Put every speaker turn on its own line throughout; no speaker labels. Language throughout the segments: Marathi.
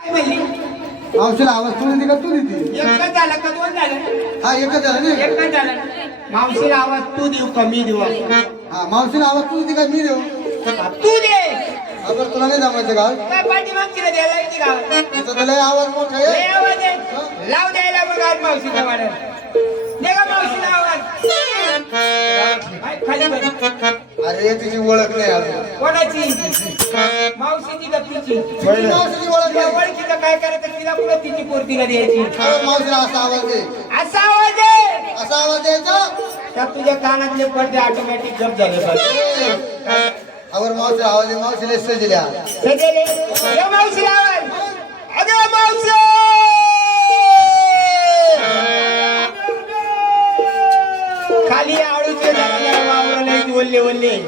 काय म्हणली?
मावशीला आवाज तू देते का तू देते?
एकच झालं का दोन झालं?
हा एकच झाला नाही
एकच झालं. मावशीला आवाज तू देऊ का मी देऊ?
हा मावशीला आवाज तू देते का मी देऊ?
तू दे.
अगर तुला नाही जमायचं का?
काय पाठीमागची द्यायला येते का
तिचा तर लय आवाज मोठा
लय
आहे
आवाज आहे. लाव द्यायला मग आज मावशीचा वाड्यात दे का मावशीला आवाज.
अरे तिची ओळख नाही अजून.
कोणाची? मावशीची का तुझी
मावशीची ओळख नाही.
ओळखीचं काय करायचं? तिला पुढे तिची पोरतीला द्यायची?
अरे मावशीला असा आवाज दे.
असा आवाज आहे
असा आवाज द्यायचा?
त्या तुझ्या कानातले पडदे ऑटोमॅटिक गप झाले पाहिजे
अवर मावशीला आवाज दे. मावशीला सजल्या.
सगळे या मावशीला आवाज. अगं मावशी! ولي ولي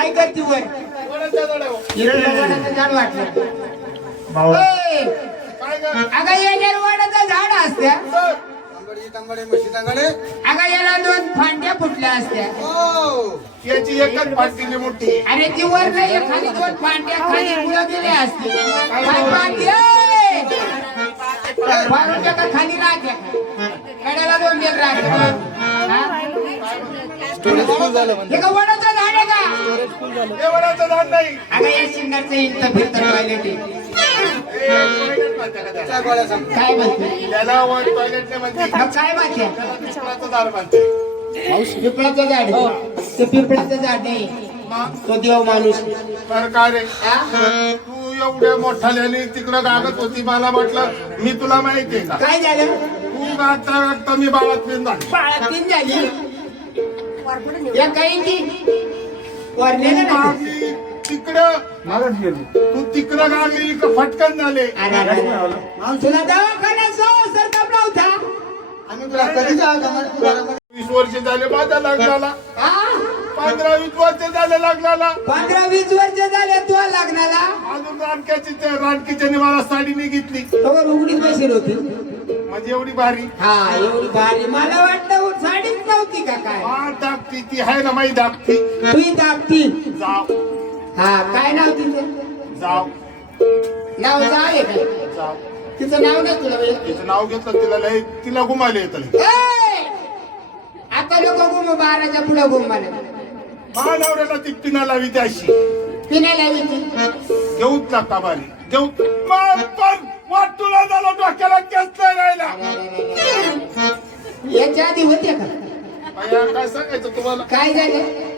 काय करते वर झाड वाटलं ओय, अगं येणार वाडाचं झाड असत्या
तांबडी तांबडी म्हशी तांबडे
अगं याला दोन फांद्या फुटल्या असत्या.
हो
याची एकच पाठीली मोठी.
अरे ती वर नाही खाली दोन फांद्या खाली पुढे गेल्या असते. काय फांद्या फारुच्या का खाली राहत्या. कड्याला दोन बेल राहत्या. हे? का वडाचं आहे
एवढाचं झाड नाही.
अगं या शिंगाचं इथं फिरतं टॉयलेट
हे toilet म्हणते का त्याला?
काय गोळ्या सांग
काय म्हणते?
त्याला वर टॉयलेट नाही म्हणते.
मग काय म्हणते?
त्याला पिंपळाचं झाड म्हणते.
पिंपळाचं झाड आहे. ते पिंपळाचं झाड नाही तो देव माणूस
तर काय रे? तू एवढ्या मोठाल्याने तिकडं गागत होती मला म्हटलं मी तुला माहितीये का?
काय झालं?
तू गागता गागता मी बाळात पिन झाली.
झाली? या काही वरलेलं नाही.
तिकडं तू तिकडं गागली का फटकन झाले.
अरे, अरे, अरे. तुला दवाखान्यात जाऊ सर कपडा होता.
आम्ही तुला कधी जा गमन
वीस वर्ष झाले माझ्या लग्नाला.
हा?
पंधरा वीस वर्ष झाले लग्नाला.
पंधरा वीस वर्ष झाले तुला लग्नाला.
अजून रानक्याची त्या रानकीच्याने मला साडी नाही घेतली.
तोवर उघडीत बसेल होती.
म्हणजे एवढी भारी.
हा एवढी भारी. मला वाटलं साडीच नव्हती का काय?
हा दाबती ती आहे ना माई दाबती
तू ही दाबती
जाव
हा काय नाव तिचं?
जाव
नाव जा आहे
जाव
तिचं नाव नाही तुला?
तिचं नाव घेतलं तिला लय तिला घुमाले येत
ए! आता लोक गुम बाराच्या पुढे गुम म्हणा
महानवऱ्याला ती पिना लावी त्याशी.
पिण्याला विकी
घेऊच लागता बारी घेऊ मग पण वाटूला झालं डोक्याला केस नाही राहिला.
याच्या आधी होते का?
बाया, काय सांगायचं तुम्हाला?
काय झालं?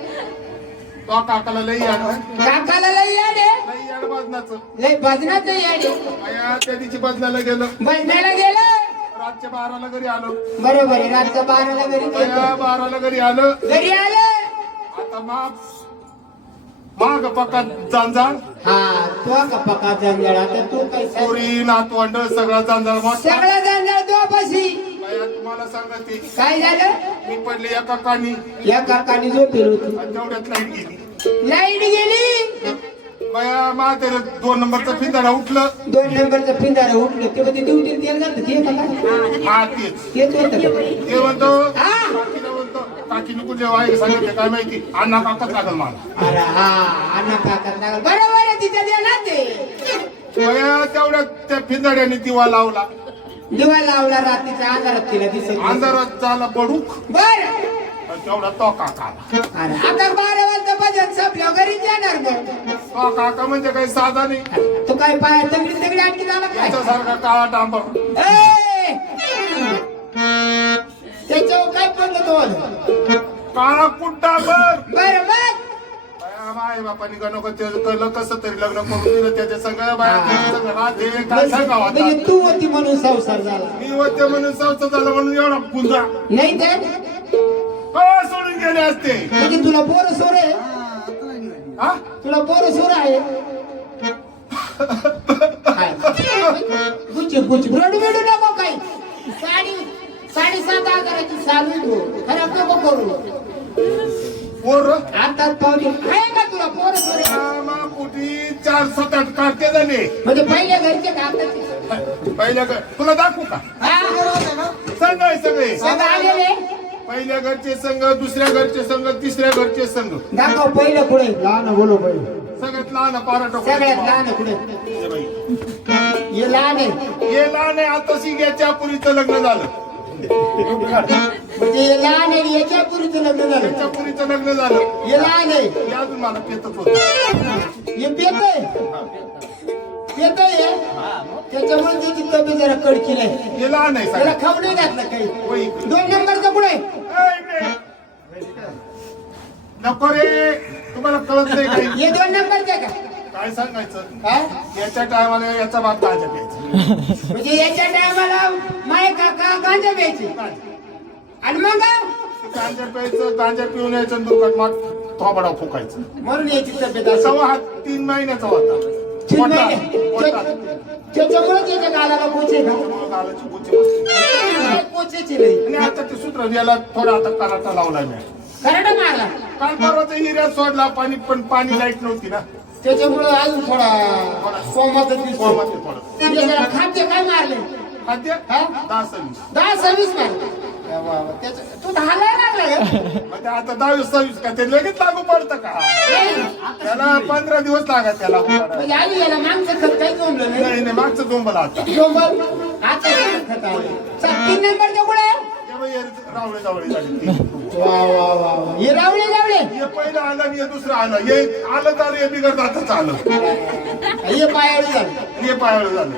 तो काकाला लई याड
काकाला लई याडे
लई याड बाजनाचं
लई भजनाचं याडे
बाया त्या दिवशी बदलायला गेलो.
भजनाला गेलं?
रातच्या बाराला घरी आलो.
बरोबर आहे रातचं बाराला घरी
बाया
गेलं.
बाराला घरी आलो.
घरी आलं?
आता माग माग पक्का जांजाळ?
हा तो का पका जंजाळ. आता तू काय सांग?
पोरी नातवंड सगळा जांजाळ मोठा?
सगळं जंजाळ तो पाशी
बाया तुम्हाला सांगते.
काय झालं?
मी पडले एका कानी.
या काकाने झोपेल होती.
आणि तेवढ्यात लाइट गेली.
लाइट गेली?
बाया दोन नंबरचं फिंदाडा उठलं.
दोन नंबरचं पिंजारा उठलं. ते तेल घालतं ते येतं का
हा तेच.
तेच होतं का?
ते म्हणतो
हा.
म्हणतो काकीने कुठे वाईट सांगितलं काय माहिती? अण्णा काकाच लागल मला.
अरे हा अण्णा काका लागल. बरोबर आहे तिच्या देणार ते
बाया तेवढ्यात त्या फिंदाड्याने दिवा लावला.
दिवा लावला रात्रीच्या अंधारात तिला दिसत.
अंधारात झाला पडूक
बर.
आणि तेवढा तो काका आला.
अरे आता बारा वाजता भजन संपलं घरी जाणार मग.
तो काका म्हणजे काही साधा नाही.
तू काय पाय तगडी तगडी आणखी झाला काय?
याच्यासारखा काळा डांबर.
ए!
काळा कुट्टा बर
बर मग
आई बापानी का नको ते कळलं कसं तरी लग्न करून दिलं त्याच्या सगळ्या बाया त्याच्या संग राहते काय सांगावं आता
म्हणजे तू होती म्हणून संसार झाला
मी होते म्हणून संस्था झालं म्हणून एवढा गुंजा
नाही तर
कवा सोडून गेले असते
म्हणजे तुला पोर सोर आहे
हा.
हा
तुला पोर सोर आहे गुच्ची गुच्ची रडू बिडू नको काही साडी साडेसात हजाराची चालू आहे तू खराब नको करू?
पोर?
आता पावली आहे का तुला पोर?
पोटी चार सात आठ काढते झाले
म्हणजे पहिल्या घरचे का आताचे?
पहिल्या घर तुला दाखवू का? संघ आहे सगळे.
सगळं आलेले?
पहिल्या घरचे संघ दुसऱ्या घरचे संघ तिसऱ्या घरचे संघ.
दाखव पहिलं पुढे. लहान बोलो पहिलं.
सगळ्यात लहान पाराटो
सगळ्यात लहान पुढे. हे लहान आहे.
हे लहान आहे आता याच्या पुरीचं लग्न झालं.
म्हणजे हे लहान आहे याच्या पुरीचं लग्न झालं.
पुरीचं लग्न झालं.
हे लहान आहे.
हे अजून मला पेतच होत.
हे पेत आहे. पेत आहे त्याच्यामुळे त्याची तब्येत जरा कडकी नाही
हे लहान आहे
त्याला खाऊ नाही घातलं काही. दोन नंबरचा पुढे.
नको रे. तुम्हाला कळत नाही काही.
हे दोन नंबरचे का?
काय सांगायचं?
हा?
याच्या टायमाला याचा बाप गांजा प्यायचा.
म्हणजे याच्या टायमाला माय काका गांजा प्यायची. आणि मग?
गांजा प्यायचं गांजा पिऊन यायचं आणि मग थोबडा फुकायचं.
म्हणून याची तब्येत असं
सव्वा हा तीन महिन्याचा होता.
तीन
पोटात-
महिने.
पोटात.
त्याच्यामुळे त्याच्या गालाला पोचे? का
मग गालाची बुची बसली.
पोचेची नाही
आणि आता ते सूत्र याला थोडा आता कराटा लावलाय मी.
कराडा मारला.
काल परवाचा हिऱ्यात सोडला पाणी पण पाणी लाइट नव्हती ना.
त्याच्यामुळे अजून थोडा कोमाचा दिसतो खाद्य काय मारले?
खाद्य?
हा?
दहा सव्वीस.
दहा सव्वीस मारले. तू दहाला लागला
आता दहावीस सव्वीस का? ते लगेच लागू पडतं का. त्याला पंधरा दिवस लागत त्याला.
म्हणजे आम्ही याला मागचं खत काही जमलं नाही.
मागचं जोंबला आता.
जोंबल आता तीन नंबरच्या
हे रावळे जावळे झाले. ते.
वा वा वा वा. हे रावळे रावळे
हे पहिलं आलं आणि हे दुसरं आलं. हे आलं तर हे बिघडत आताच आलं.
हे पायाळी झालं.
हे पायाळ झालं.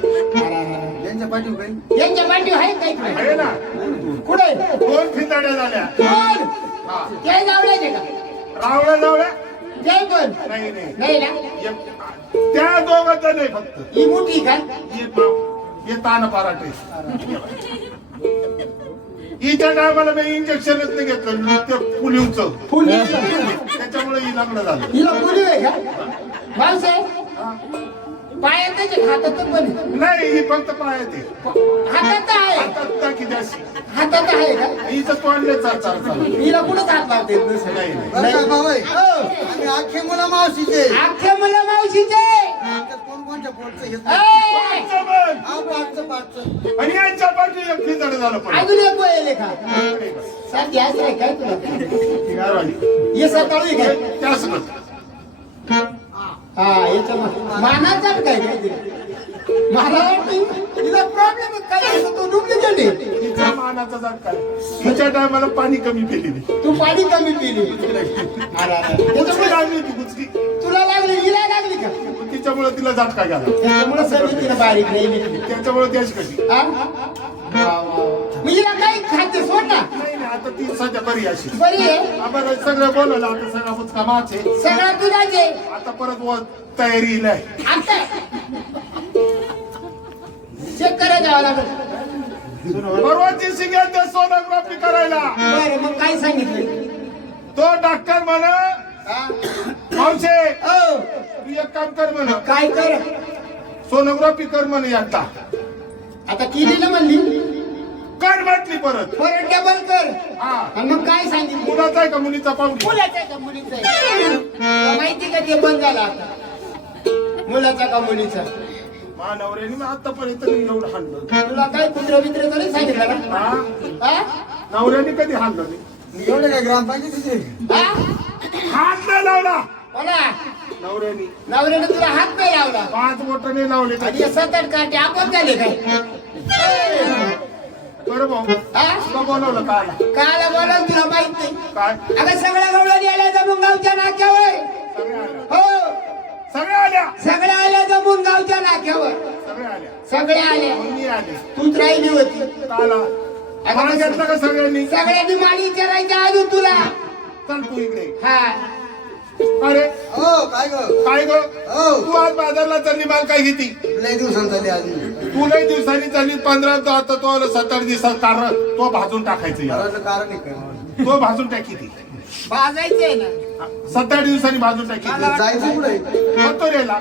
यांच्या पाठीवर काही?
यांच्या पाठी आहे काही
आहे ना.
कुठे?
दोन फिताड्या झाल्या.
कोण
हा.
ते का?
जावळ्या
ते कोण?
नाही नाही.
नाही ना?
हे- त्या दोघांचं नाही फक्त.
ही मोठी का?
हे हे तान पराठे हिच्या टायमाला मी इंजेक्शनच नाही घेतलं. ते पुलिवचं
फुल
त्याच्यामुळे ही लग्न झालं.
हिला मुली आहे का? भाऊसाहेब पायात त्याचे हातात पण आहे.
नाही ही फक्त पायात आहे
हातात आहे.
हातात
आहे का?
हिचं तोंडले चार चार चालू
हिला कुठं हात लावते
नाही नाही.
बरं का भाऊ आहे?
हो.
आम्ही आखे मुलं मावशीचे?
अख्ख्या मुलं मावशीचे.
कोणत्या पोटचं पाचचं पाचचं
आणि यांच्या पाठी एक फिजाडं झालं पण
अजून एक बोले का सारखी असं आहे काय तुला? हे सकाळी आहे काय
त्या सगळं.
हा याच्या मानाचा काय काहीतरी मला वाटतं तिला प्रॉब्लेम काय असतो तो डुप्लिकेट आहे.
तिच्या मानाचा जात काय? तिच्या टायमाला पाणी कमी पिलेली
तू पाणी कमी पिली. अरे, अरे.
कुचकी लागली
तुला लागली हिला लागली का?
तिच्यामुळे तिला झटका गेला
त्याच्यामुळे सगळी तिला बारीक नाही
त्याच्यामुळे त्याची कशी?
मी काही खाते सोड ना.
नाही नाही आता ती सध्या बरी अशी.
बरी आहे?
आपण सगळं बोलवलं आता सगळं आता परत व तयारीला आहे.
आता? चेक करायला जावं लागेल.
परवाची ते सोनोग्राफी करायला.
बरं मग काय सांगितलं?
तो डॉक्टर म्हण? मावशे तू एक काम कर म्हण.
काय कर?
सोनोग्राफी कर म्हण एकदा
आता केली ना म्हणली.
कर म्हटली परत.
परत डबल कर.
हा.
आणि मग काय सांगितलं
मुलाचा आहे का मुलीचा घे.
मुलाचं आहे का मुलीचं आहे? माहिती का ते बंद झालं आता? मुलाचा का मुलीचा?
मानवऱ्याने मी आतापर्यंत नाही एवढं हाणलं.
तुला काय कुत्र बित्र तरी सांगितलं ना?
हा.
हा?
नवऱ्याने कधी हाणलं नाही?
एवढे काय ग्रामपंचायतीचे
हा?
हात नाही लावला
बोला
नवऱ्याने.
नवऱ्याने तुला हात नाही लावला.
पाच बोट नाही लावले
आणि हे सतत काटे आपण झाले काय?
बरं भाऊ
हा?
तुला बोलवलं काय?
काला बोला तुला माहीत नाही.
काय?
अगं सगळ्या गवळण जमून गावच्या नाक्यावर.
सगळ्या आल्या.
हो.
सगळ्या आल्या.
सगळ्या आल्या जमून गावच्या नाक्यावर.
सगळ्या आल्या.
सगळ्या आल्या.
मी आले.
तूच राहिली होती.
काला. मला घेतलं का सगळ्यांनी?
सगळ्यांनी माली विचारायच्या अजून तुला.
चल तू इकडे.
हा.
अरे
हो काय ग?
काय ग?
हो.
तू आज बाजारला चालली माल काय घेती?
लय दिवसांनी झाली आज.
तू लई दिवसांनी चालली पंधरा तो आता तो सत्तर दिवसात कारण तो भाजून टाकायचं यार.
घराचं कारण आहे.
तो भाजून टाकी ती.
भाजायचंय ना.
सत्तर दिवसांनी भाजून टाकी ती.
जायचं कुठे?
मग तो रेला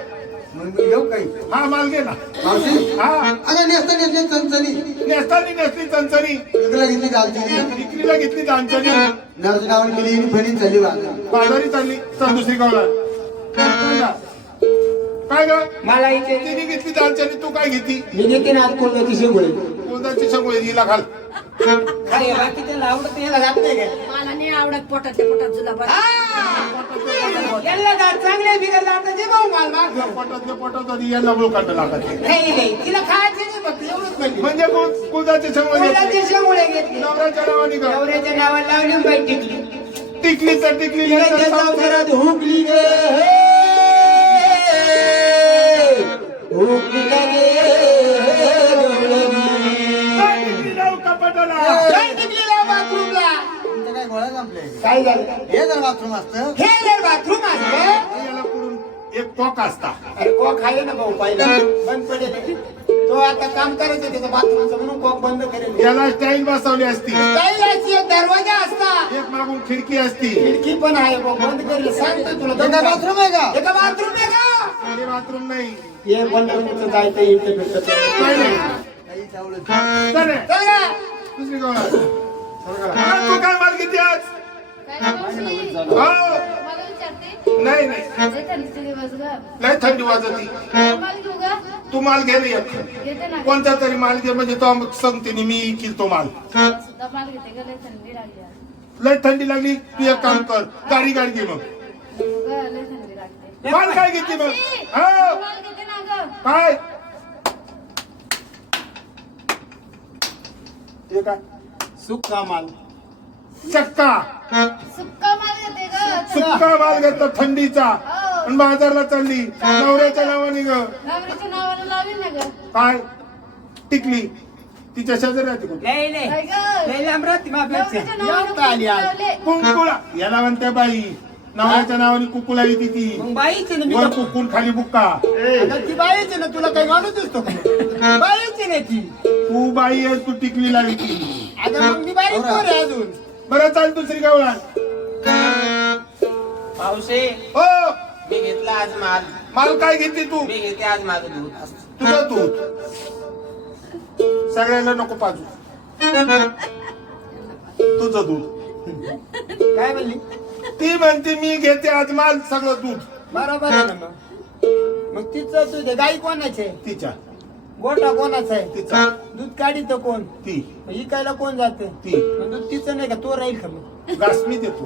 मग मी येऊ काही.
हा माल घे ना.
मावशी
हा.
अगं नेसता नेसली चणचणी.
नेसतानी नेसली चंचणी
इकडे घेतली गालची
विक्रीला घेतली चांचणी
नर्स नावाने केली आणि फणी चालली बाजार
बाजारी चालली. चल दुसरी गावला काय ग?
मला इथे
तिने घेतली चांचणी तू काय घेतली
मी घेते ना आज कोणत्या शिंगोळे.
कोणताची सगळे हिला घाल.
काय बाकी त्याला आवडत याला जात नाही काय?
मला नाही आवडत पोटाच्या पोटात जुलाब
जात चांगले बिगर जात जे भाऊ माल माग
पोटातल्या पोटात आधी याला बोकांड लागत
नाही नाही तिला खायचं नाही फक्त एवढंच म्हणली
म्हणजे घेतले नवऱ्याच्या नावाने का
नवऱ्याच्या नावाला लावली बाई टिकली
टिकली तर टिकली नाही तर
हुकली गे. हुकली का गे गवळणी.
काय टिकली जाऊ कपाटाला
तुमचं काय गोळ्या संपले
काय झालं?
हे जर बाथरूम असतं
हे जर बाथरूम असतं
याला पुढून एक कॉक असता.
अरे कॉक आहे ना भाऊ पाहिला. बंद पडेल. तो आता काम करायचं त्याचं बाथरूमचं म्हणून कॉक बंद करेल.
याला स्टाईल बसवली असती.
काही याची एक दरवाजा असता.
एक मागून खिडकी असती.
खिडकी पण आहे भाऊ बंद करेल. सांगतो तुला
बाथरूम आहे का?
एका बाथरूम आहे का?
आणि बाथरूम नाही.
हे बंद जायचं इथे भेटत
काय नाही.
काही चावलं
चल. रे,
चल का?
दुसरी गावाला. तू काय माल किती आज? हो. नाही नाही.
लय
थंडी वाजती. तू माल घे ना एक. कोणता तरी माल घे म्हणजे तो सांगते नी मी किल तो माल
लय थंडी लागली
तू एक काम कर गाडी गाडी घे मग. माल काय घेते मग? हा. काय? हे काय?
सुक्का माल.
चक्का.
सुक्का माल घेते ग.
सुक्का माल घेतला थंडीचा. आणि बाजारला चालली. नवऱ्याच्या नावाने ग.
नवरीच्या नावानं लावी ना ग.
काय? टिकली. तिच्या शेजारी राहते कुठे
नाही नाही.
काय ग.
लय लांब राहते मापेक्षा
नवरीच्या नावानं
एवढं आली आज.
लावले.
कुंकुळा. याला म्हणते बाई नवऱ्याच्या नावाने कुकुला येते ती
मग बाईची ना मी
वर
तर-
कुकून खाली बुक्का.
अगं ती बाईची ना तुला काही माणूस दिसतो का? बाईची ना ती.
तू बाई आहे तू टिकली लावी ती.
अगं मग मी बारीक पोर आहे अजून?
बरं चाल दुसरी गावला.
पावसे
हो.
मी घेतला आज माल.
माल काय घेते तू?
मी घेते आज माझं दूध.
तुझं दूध. सगळ्यांना नको पाजू. तुझं दूध.
काय म्हणली?
ती म्हणते मी घेते आज माल सगळं दूध.
बरोबर आहे ना मग? मग तिचं तुझे गाई कोणाचे आहे?
तिच्या.
गोठा कोणाचा आहे?
तिचा.
दूध काढित कोण?
ती.
मग इकायला कोण जाते?
ती.
दूध तिचं नाही का? तो राहील का मग?
घासमी देतो.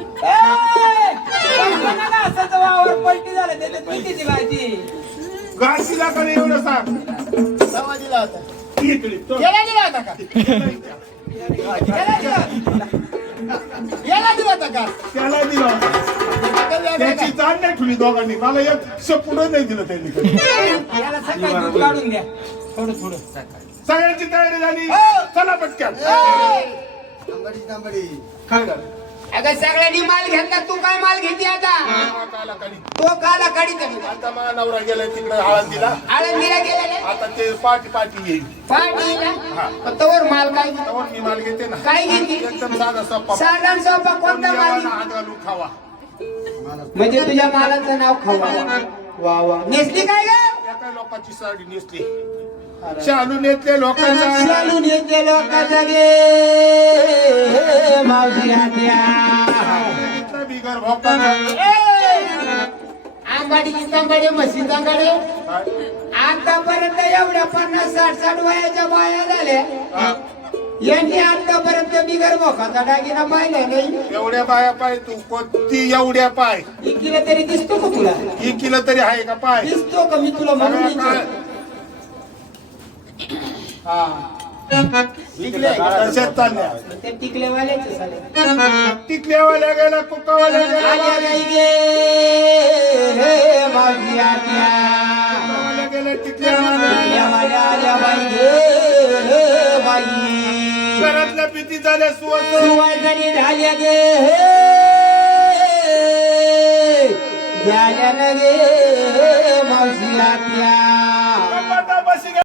पलटी झालं त्याच्यात कितीची भाजी.
घासीला का नाही एवढं सांग.
सवा दिला होता.
इकडे तो.
गेला दिला होता का? गेला दिला होता.
याला दिला का?
त्याला दिला. त्याची? जाण नाही ठेवली दोघांनी. मला एक शेपुडं नाही दिलं त्यांनी.
याला सकाळी दूध काढून द्या. थोडं थोडं.
सगळ्यांची तयारी झाली.
हो.
चला
तांबडी तांबडी.
काय झालं?
अगं सगळ्यांनी माल घेतला तू काय माल घेते आता. तो काला काढीत आहे.
आता माझा नवरा गेलाय तिकडे आळंदीला.
आळंदीला गेलेला?
आता ते पाठी पाठी येईल.
पाटीला तवर माल काय घेतो?
तेव्हा मी माल घेते ना.
काय घेते?
एकदम साधा सोपा.
साधारण सोपा कोणता माल?
देवाला
घेते?
हात घालून खावा
म्हणजे तुझ्या मालाचं नाव खवा. वा वा. नेसली काय ग?
एका लोकांची साडी नेसली. शालू नेसले लोकांचा
चालून येते लोकांचा गे. आत्या
नेसला बिगर भोकाचा.
आंबाडीची तांबाडे म्हशी तांबाडे
काय?
आतापर्यंत एवढ्या पन्नास साठ साठ वयाच्या बाया झाल्या. यांनी आतापर्यंत बिगर मोखाचा दागिना पाहिला नाही.
एवढ्या बाया पाय तू कोणती एवढ्या पाय?
इकडे तरी दिसतो का तुला?
ही किलो तरी आहे का पाय?
दिसतो का मी तुला म्हणून
सगळ्या
विचारतो.
काळ-
विकले का?
तशाच चालल्या
ते टिकलेवाल्याचे साले
टिकल्यावाल्या गेला कुकावाल्या गेला. कुकावाल्या गेल्या टिकल्यावाल्या
आल्या बाई गे बाई.
घरातल्या भीती झाल्या
सुवासनी झाल्या गे. झाल्या गे. मावशी आत्या